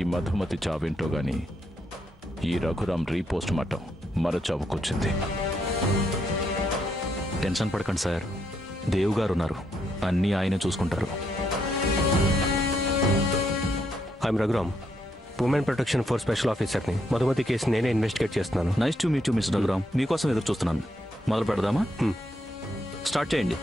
ఈ మధుమతి చావేంటో గాని ఈ రఘురాం రీపోస్ట్ మార్టం మరో చావుకొచ్చింది. టెన్షన్ పడకండి సార్, దేవ్ గారు ఉన్నారు, అన్నీ ఆయనే చూసుకుంటారు. I'm Raghuram, women protection force special ఆఫీసర్ని. మధుమతి కేసు నేనే ఇన్వెస్టిగేట్ చేస్తున్నాను. Nice to meet you mister Raghuram. మీకోసం ఎదురు చూస్తున్నాను. మొదలు పెడదామా? స్టార్ట్ చేయండి.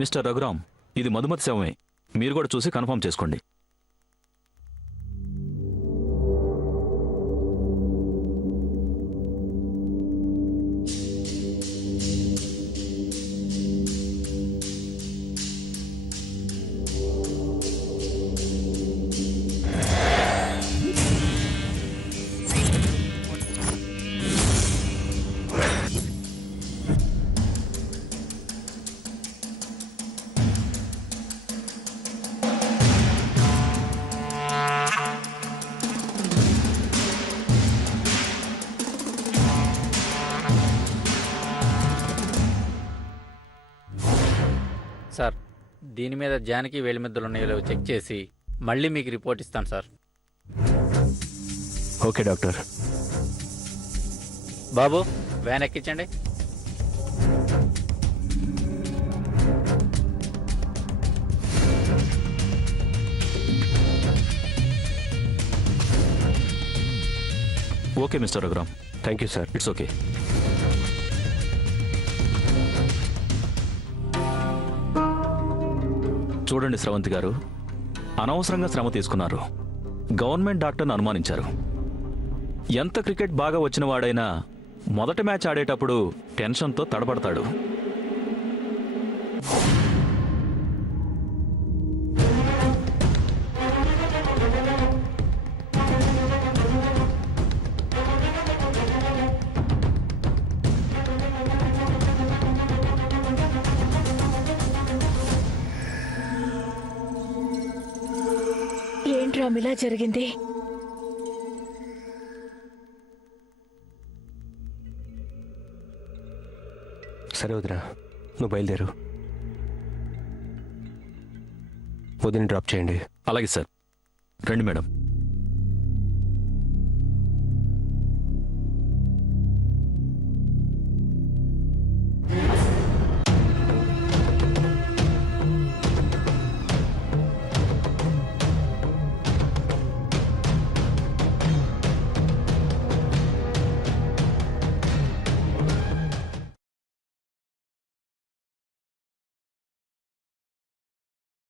మిస్టర్ రఘురామ్, ఇది మధుమతి శవమే. మీరు కూడా చూసి కన్ఫర్మ్ చేసుకోండి. సార్, దీని మీద జానకి వేలిముద్రలు ఉన్నాయో లేవో చెక్ చేసి మళ్ళీ మీకు రిపోర్ట్ ఇస్తాను సార్. Okay doctor. బాబు, వ్యాన్ ఎక్కించండి. Okay mister Raghuram. Thank you sir. It's okay. చూడండి స్రవంతి గారు, అనవసరంగా శ్రమ తీసుకున్నారు. గవర్నమెంట్ డాక్టర్ని అనుమానించారు. ఎంత క్రికెట్ బాగా వచ్చిన వాడైనా మొదటి మ్యాచ్ ఆడేటప్పుడు టెన్షన్తో తడబడతాడు. ఏంట్రా ఇలా జరిగింది? సరే వదినా, నువ్వు బయలుదేరు. వదిన డ్రాప్ చేయండి. అలాగే సార్. రండి మేడం.